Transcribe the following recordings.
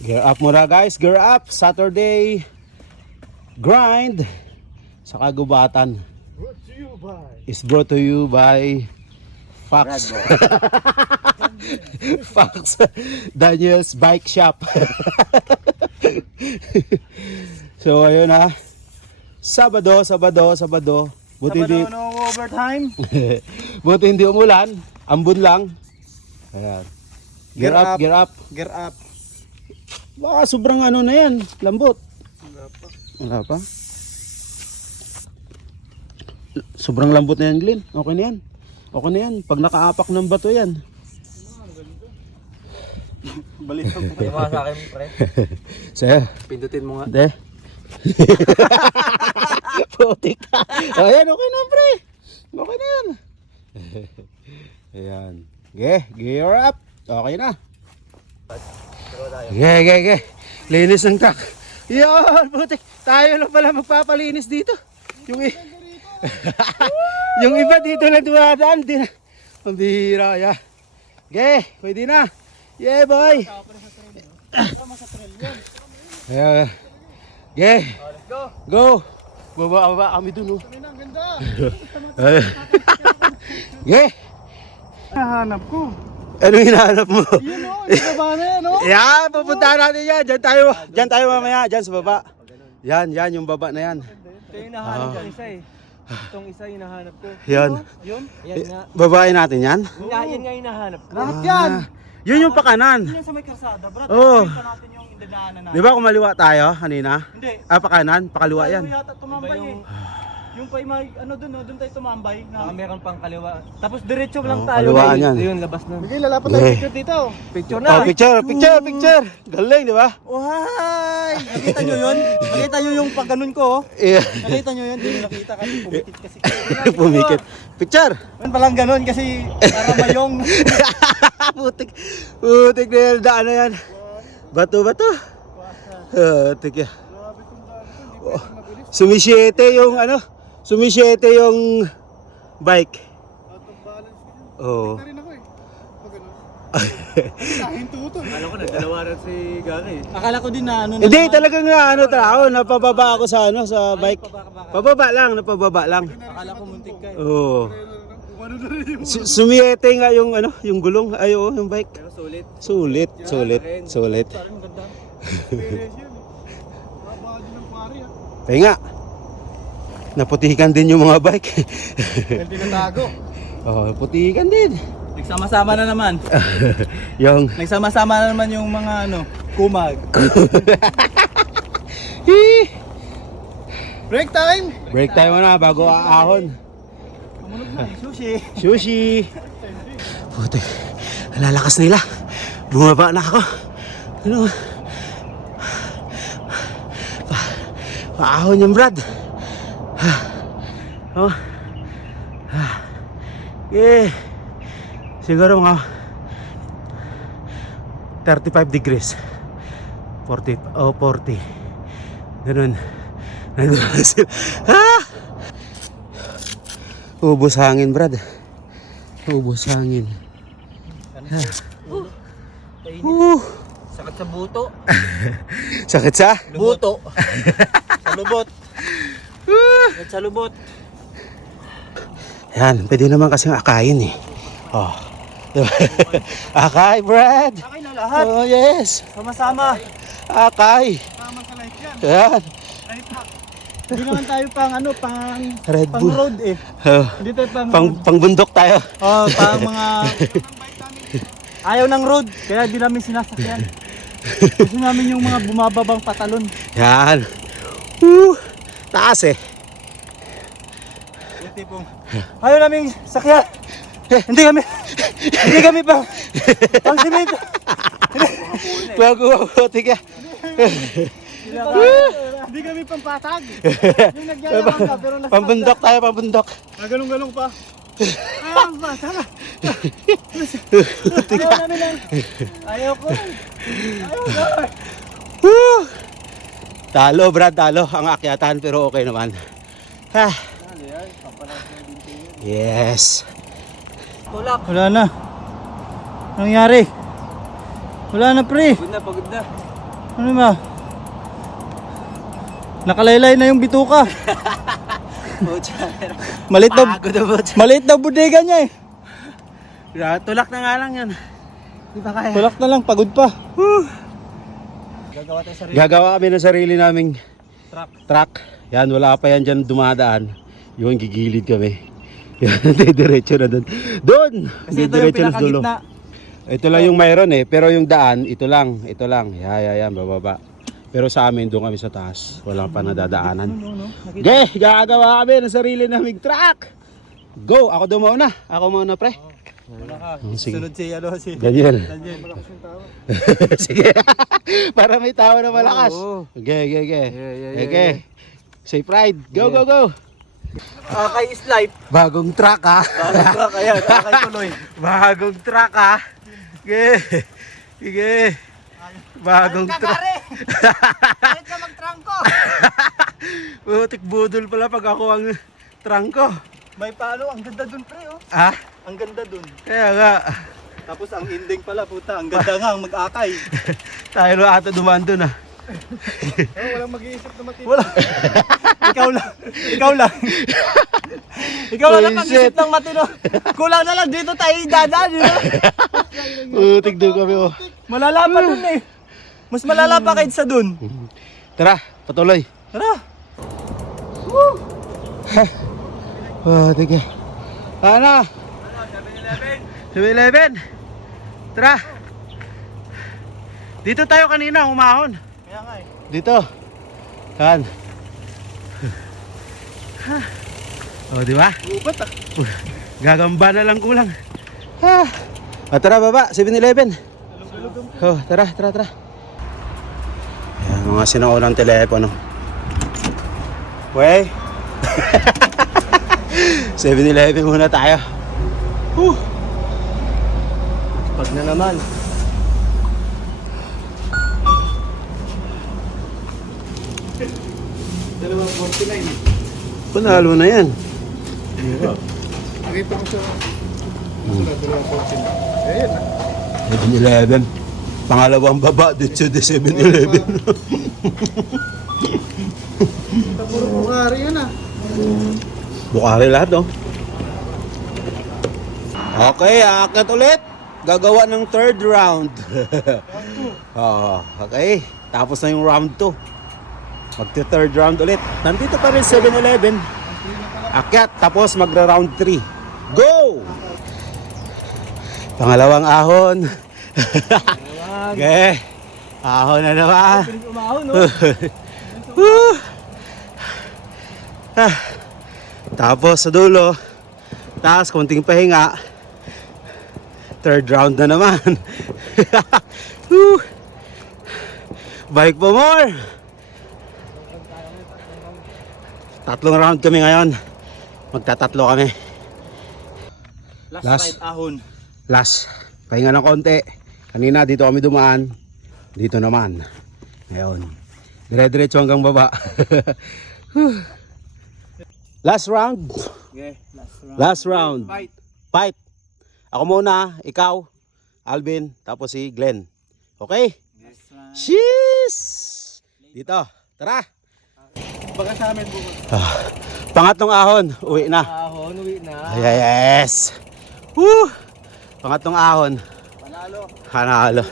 Gear up muna guys, gear up. Saturday grind sa kagubatan. Is brought to you by Fox. Fox Daniel's Bike Shop. So ayun ha. Sabado. Buti hindi overtime. buti hindi umulan, ambon lang. Ayan. Gear up. Baka sobrang ano na yan, lambot. Wala pa. Sobrang lambot na yan, Glenn. Okay na yan. Pag nakaapak ng bato yan. Balik mo sa akin, pre. Sa'yo. Pindutin mo nga. De. Putik. Ayan, okay na, pre. Okay na yan. Ayan. Gear up. Okay na. Ge. Linis ng truck. Yan, putik. Tayo lang pala magpapalinis dito. Yung iba dito na dumadaan. Di na. Ang bihira, ya. Ge, pwede na. Yeah, boy. Ayan. Ge. Go. Baba kami dun, oh. Ang ganda. Ge. Nahanap ko. Anong hinahanap mo? Yun o, yung baba na yan o. Yeah, pupuntahan natin yan. Diyan tayo mamaya. Diyan sa baba. Yan, yung baba na yan. Ito yung nahanap ko isa eh. Itong isa yung nahanap ko. Yan. Yun? Yan nga. Babae natin yan? Yan nga yung nahanap ko. Lahat yan! Yun yung pakanan. Yun yung sa may karsada, brad. Oo. Ito natin yung indadaanan natin. Di ba kumaliwa tayo kanina? Hindi. Pakanan? Pakaliwa yan. Tayo yata tumambay eh. Yung pa may ano doon tayo tumambay na meron pang kaliwa. Tapos diretso lang tayo. Kaliwaan yan. Yun, labas na. Bigay lalapat tayo picture dito. Picture na. Oh, picture. Galing, di ba? Why? Nakita nyo yun? Nakita nyo yung pag ganun ko? Yeah. Nakita nyo yun? Hindi nyo nakita kasi pumikit kasi. Pumikit. Picture. Yun palang ganun kasi para mayong. Putik na yan. Daan na yan. Bato. Putik yan. Oh. Sumisyete yung bike. Oo. Akala ko nagdalawaran si Gary. Akala ko din na ano. Hindi, talagang napababa ako sa bike. Napababa lang. Akala ko muntik ka eh. Oo. Sumiete nga yung gulong. Ay, oo, yung bike. Pero sulit. Sulit. Parang ganda. Kaya nga. Naputikan din yung mga bike. Hindi natago. Oh, putikan din. Nagsama-sama na naman. Nagsama-sama na naman yung mga kumag. Break time na bago aahon. Tumunog na Sushi. Puti. Lalakas nila. Bumaba na ako. Paahon yung Brad. Siguro mga 35 degrees. 40. Ganun. Nandun sila. Ubos hangin, Brad. Sakit sa buto. Sakit sa? Buto. Sa lubot. Sa lubot. Yan, pwede naman kasing akayin eh. Oh. Diba? Akay, Brad. Akay na lahat. Oh, yes. Sama-sama. Akay. Sama sa life yan. Yan. Hindi naman tayo pang Red pang Bull. road eh. Oh. Hindi tayo Pang bundok tayo. pang mga ayaw ng road. Kaya di namin sinasakyan. Gusto namin yung mga bumababang patalon. Yan. Taas eh. Yung tipong ayaw namin sakyan. Hindi kami pang simento. Bago putik ka. Hindi kami pang patag. Yung nagyayabang ka pero nasa Pambundok tayo, pambundok. galong-galong pa. Sama. Ayaw ko. Talo, Brad, talo ang akyatan pero okay naman. Yes. Tulak. Wala na. Nangyari? Wala na, pre. Pagod na. Ano ba? Nakalaylay na yung bituka. Maliit na bodega niya eh. Tulak na nga lang yan. Di ba kaya? Tulak na lang, pagod pa. Gagawa kami ng sarili naming Truck. Yan, wala pa yan dyan dumadaan. Yung gigilid kami. Yan, diretso na doon. Doon! Kasi ito yung pinakagitna. Ito lang yung mayroon eh. Pero yung daan, ito lang. Yan, bababa. Pero sa amin, doon kami sa taas. Wala pa nadadaanan. Okay, gagawa kami ng sarili naming truck. Go! Ako daw mauna. Ako mauna, pre. Wala ka. Sige. Sunod si Daniel. Malakas yung tao. Sige. Para may tao na malakas. Oo. Okay. Yeah. Okay. Say pride. Go. Akay is life. Bagong truck ha. Bagong truck, ayan. Akay tuloy. Bagong truck ha. Sige. Bagong truck. Kahit ka mag-trangko. Putik budol pala pag ako ang trangko. May palo, ang ganda dun pre oh. Ah? Ang ganda dun. Kaya nga. Tapos ang ending pala puta, ang ganda nga ang mag-akay. Tayo na ata dumaan dun ah. Walang mag-iisip na matino. Wala. Ikaw lang. Ikaw lang mag-isip ng matino. Kulang na lang dito tayo dadaan. Putik doon kami oh. Malala pa dun eh. Mas malala pa kaysa dun. Tara, patuloy. Tara. Tige. Ano? 7-Eleven. Tara. Dito tayo kanina umahon. Kaya nga eh. Dito. Kan. Oh, di ba? Ubat ah. Gagamba na lang kulang. Tara baba, 7-Eleven. Oh, tara. Ayan, mga sinaunang telepono. Wey. 7-Eleven muna tayo. Pag na naman. Panalo na yan. Nakita ko siya. 7-Eleven. Pangalawang baba dito sa 7-Eleven. Puro bukari yan ah. Bukari lahat oh. Okay, akit ulit. Gagawa ng third round. Okay. Tapos na yung round 2. Magti-third round ulit. Nandito pa rin 7-Eleven. Akyat, tapos magra-round 3. Go! Pangalawang ahon. Okay. Ahon na naman. Umahon no? Woo! Tapos sa dulo. Tapos konting pahinga. Third round na naman. Woo! Bike pa more. 3 round kami ngayon. Magtatatlo kami. Last ride ahon. Last. Pahinga ng konti. Kanina dito kami dumaan. Dito naman. Ngayon. Dire-diretso hanggang baba. Last round. Okay, Last round. Fight. Fight. Ako muna, ikaw, Alvin, tapos si Glenn. Okay? Last round. Sheesh! Dito. Tara. Baka sa amin bukas. Pangatlong ahon, uwi na. Ahon, uwi na. Yes! Woo! Pangatlong ahon. Panalo.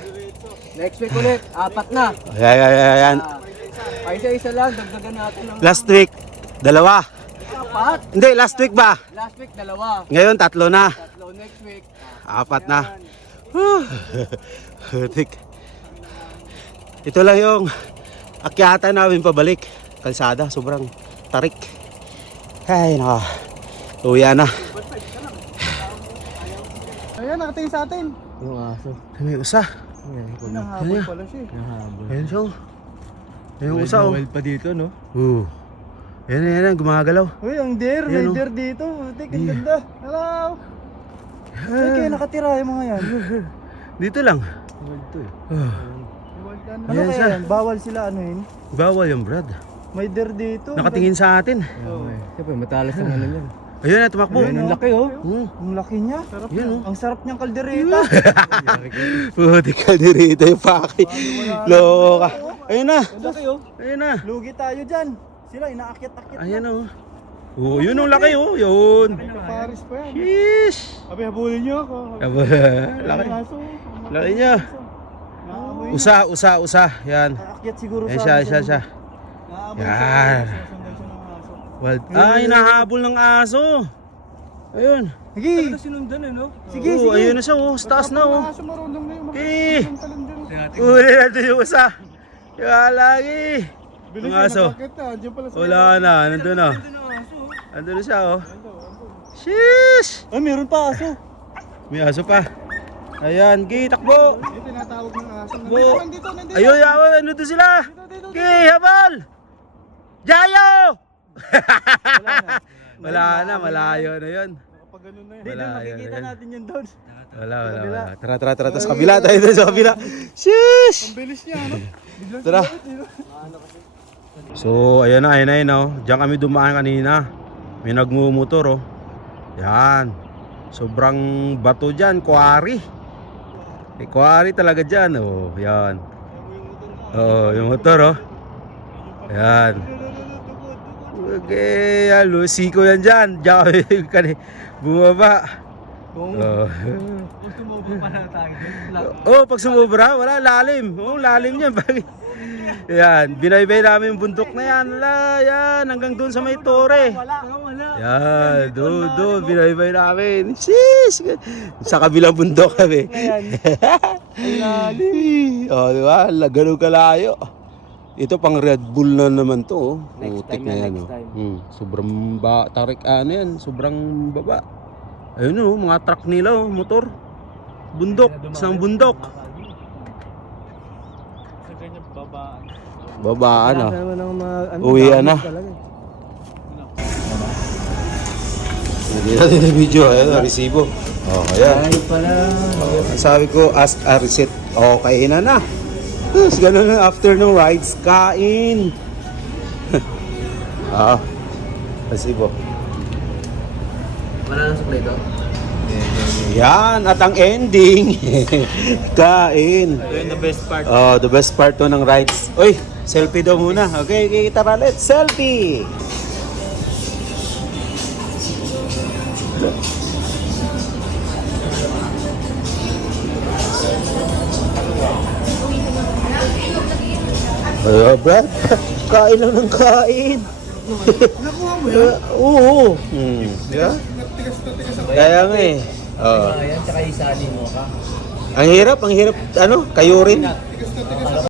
Next week ulit, 4 na. Ayan. Isa-isa lang, dagdagan natin ng Last week, 2. 4. Hindi, last week ba? Last week, 2. Ngayon, 3 na. 3 next week. 4 na. Hutik. Ito lang yung akyatan namin pabalik. Kalsada, sobrang tarik. Ay, naka. Uwi na. Ayan, nakatingin sa atin. Yung aso. May usa. Nahabol pala siya. Ayan siya. Yung usa oh. Wild pa dito, no? Ayan, gumagalaw. Uy, ang deer. Ayan, May oh. deer dito. Tek, ang ganda. Hello. Saan kayo nakatira yung mga yan? Dito lang. Wild to eh. Ano Ayan kaya siya. yan? Bawal sila anuhin? Bawal yung Brad. May deer dito. Nakatingin sa atin. Okay. Siyempre, matalas ang ano niyan. Ayun na, tumakbo. Ayun, Ang laki, oh. Ang laki niya. Yan oh. Ang sarap niyang kaldereta. Puti ka dirito yung paki. Loka. Ayun na. Ang laki oh. Ayun na. Lugi tayo dyan. Sila inaakyat-akyat Ayan oh. Oh, yun ang laki oh. Yun. Paris pa yan. Sheesh. Abi, habulin niyo ako. Aba, laki. Aso. Laki niya. Naamoy. Usa. Yan. Aakyat siguro Yan sa siya. Naamoy Yan. siya. Sasandal siya ng aso. Wild. Ay, nahabol ng aso. Ayun. Sige. Sinundan eh, no? Sige, Oh, sige. ayun na siya oh. Sa taas na oh. Aso marunong na yung Eh. talon dyan. Uli natin yung usa. Yung lagi. Bilis Ang na, aso. nakakit na. Andiyan pala sa Wala na. Nandun na. Nandun na siya oh. Sheesh. Ay, meron pa aso. May aso pa. Ayan, Gi, takbo. Ito tinatawag ng aso. Bo. Nandito. Ayun, yawan, ano to sila? Dito. Gi, habal! Jayo! Wala na, malayo na yun. Kapag ganun na yun. Wala, Hindi, makikita yan. natin yun doon. Wala. Tara. Sa kabila, tayo doon sa kabila. Sheesh! Ang bilis niya, ano? Tara. So, ayan na, oh. Diyan kami dumaan kanina. May nagmumotor, oh. Yan. Sobrang bato dyan, quarry. May quarry talaga dyan, oh. Yan. Oh, yung motor, oh. Yan. Okay, yan, lusiko yan dyan. Diyan kami bumaba. Oh. Kung sumubo pa na tayo. Oh, pag sumubra, wala, lalim. Oh, lalim yan. Yan, binaybay namin yung bundok na yan. Wala, yan, hanggang doon sa may tore. Wala. Yan, doon, binaybay namin. Sis! Sa kabilang bundok kami. Oh, di ba? Ganun kalayo. Ito pang Red Bull na naman to. Oh. Putik na yan. Oh. Sobrang tarik, ano yan, sobrang baba. Ayun oh, mga truck nila, oh, motor. Bundok, isang bundok. Sa ganyan babaan. Babaan ah. Ano, Uwian na. Hindi natin yung video. Ayun, resibo. Oh, ayan. Ay, pala. Sabi ko, ask a receipt. Oh, kainan na. Tapos ganun na, after ng rides, kain. Resibo. Wala nang supply to? Yan, at ang ending, kain. Yun the best part. Oh, the best part to ng rides. Uy, selfie daw muna. Okay, tara, let's selfie. Brad, kain lang ng kain. Nakuha mo yun? Oo. Yeah? Kaya nga eh. Ayan, tsaka isali mo ka. Ang hirap, ano, kayo rin.